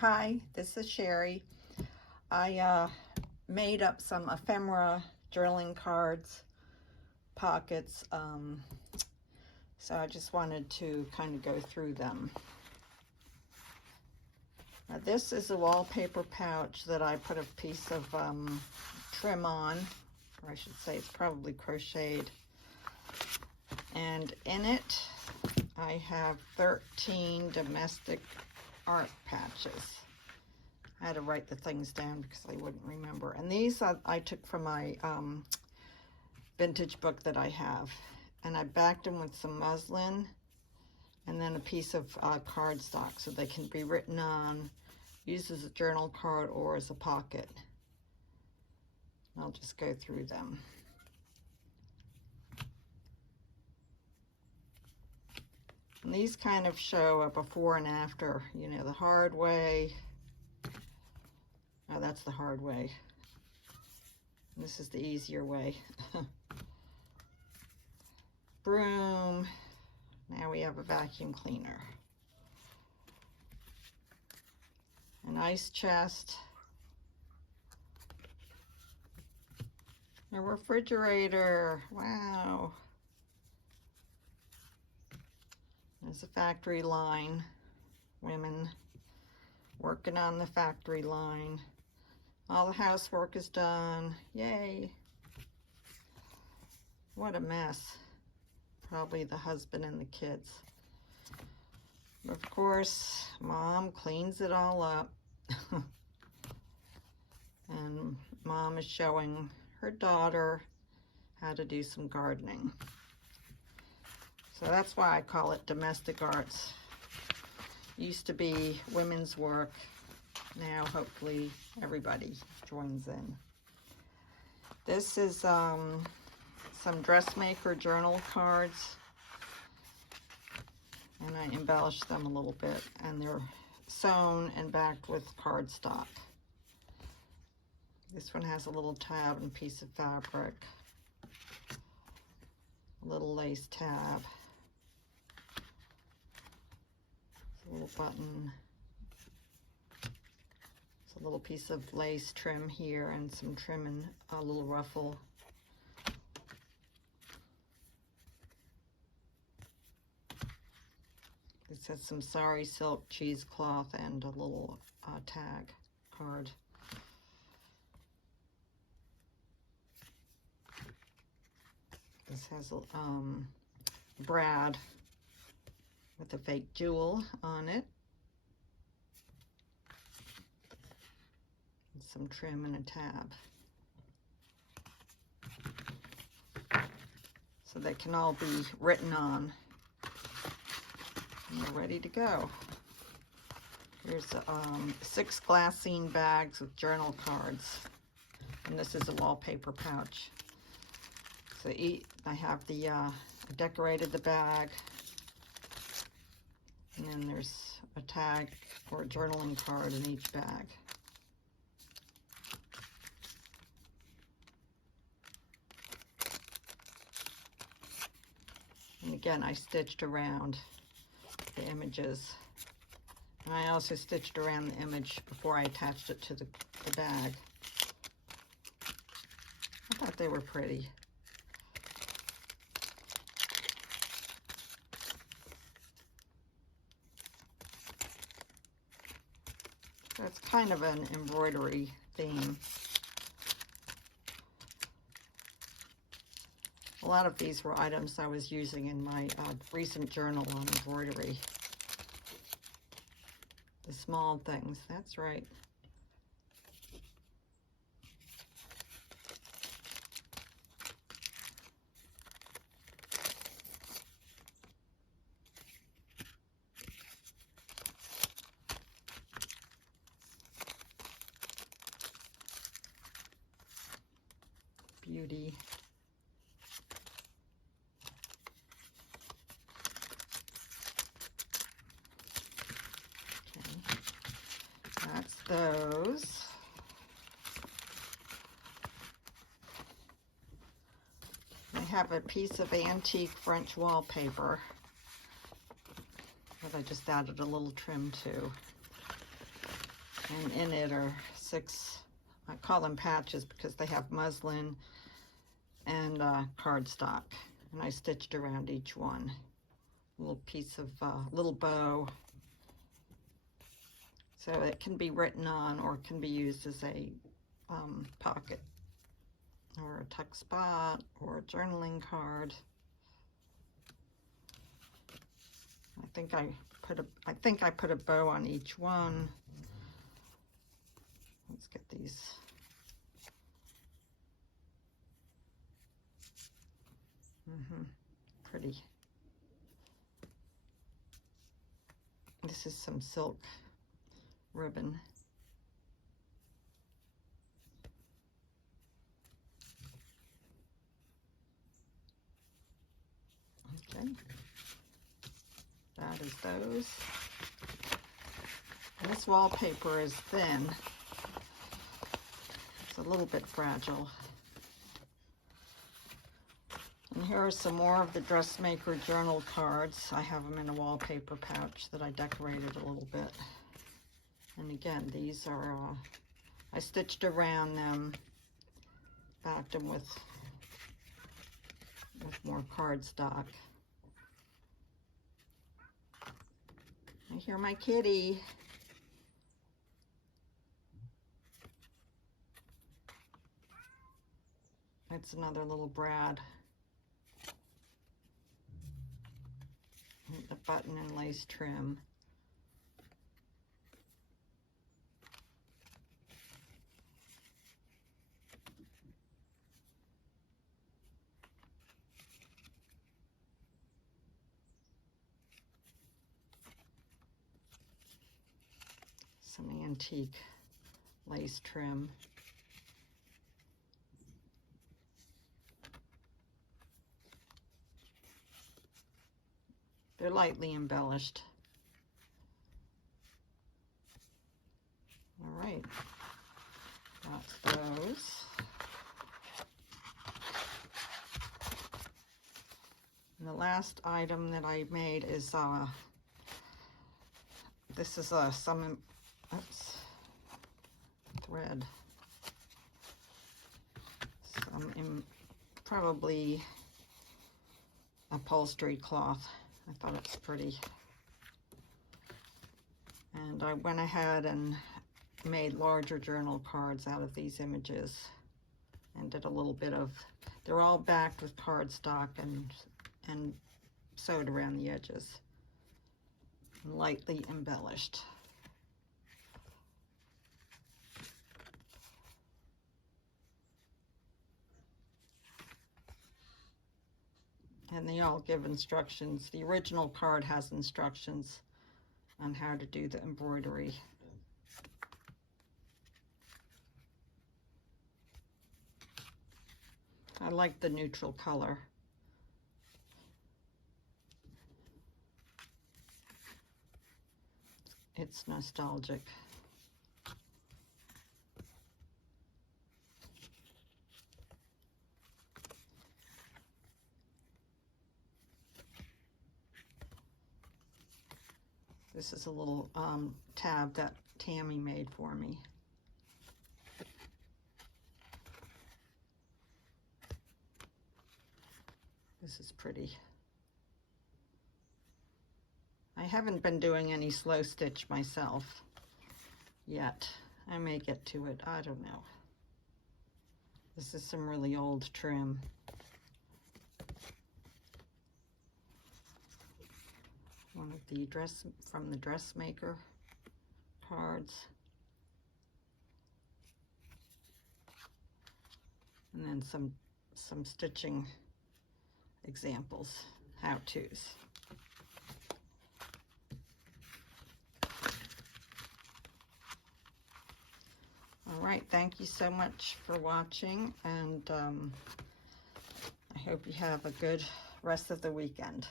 Hi, this is Sherry. I made up some ephemera journaling cards, pockets, so I just wanted to kind of go through them. Now this is a wallpaper pouch that I put a piece of trim on, or I should say it's probably crocheted. And in it, I have 13 domestic art patches. I had to write the things down because I wouldn't remember. And these I took from my vintage book that I have. And I backed them with some muslin and then a piece of cardstock so they can be written on, used as a journal card or as a pocket. I'll just go through them. And these kind of show a before and after, you know, the hard way. Oh, that's the hard way. This is the easier way. Broom. Now we have a vacuum cleaner. An ice chest. A refrigerator. Wow. There's a factory line. Women working on the factory line. All the housework is done. Yay. What a mess. Probably the husband and the kids. But of course, Mom cleans it all up. And Mom is showing her daughter how to do some gardening. So that's why I call it domestic arts. Used to be women's work. Now hopefully everybody joins in. This is some dressmaker journal cards, and I embellished them a little bit, and they're sewn and backed with cardstock. This one has a little tab and piece of fabric, a little lace tab, a little button, a little piece of lace trim here and some trim and a little ruffle. This has some sari silk cheesecloth and a little tag card. This has Brad with a fake jewel on it. Some trim and a tab. So they can all be written on. And they're ready to go. Here's 6 glassine bags with journal cards. And this is a wallpaper pouch. So I have the, decorated the bag. And then there's a tag or a journaling card in each bag. And again, I stitched around the images. And I also stitched around the image before I attached it to the bag. I thought they were pretty. So it's kind of an embroidery theme. A lot of these were items I was using in my recent journal on embroidery. The small things, that's right. Beauty. That's those. I have a piece of antique French wallpaper that I just added a little trim to. And in it are 6, I call them patches because they have muslin and cardstock. And I stitched around each one. A little piece of, little bow. So it can be written on or it can be used as a pocket or a tuck spot or a journaling card. I think I put a bow on each one. Let's get these. Pretty. This is some silk ribbon. Okay. That is those. And this wallpaper is thin. It's a little bit fragile. And here are some more of the Dressmaker journal cards. I have them in a wallpaper pouch that I decorated a little bit. And again, these are, I stitched around them, backed them with more cardstock. I hear my kitty. It's another little Brad. The button and lace trim. Some antique lace trim. They're lightly embellished. All right, that's those. And the last item that I made is this is some thread, probably upholstery cloth. I thought it's pretty. And I went ahead and made larger journal cards out of these images and did a little bit of, they're all backed with cardstock and sewed around the edges and lightly embellished. And they all give instructions. The original card has instructions on how to do the embroidery. I like the neutral color. It's nostalgic. This is a little tab that Tammy made for me. This is pretty. I haven't been doing any slow stitch myself yet. I may get to it, I don't know. This is some really old trim. One of the from the Dressmaker cards. And then some stitching examples, how-tos. All right, thank you so much for watching, and I hope you have a good rest of the weekend.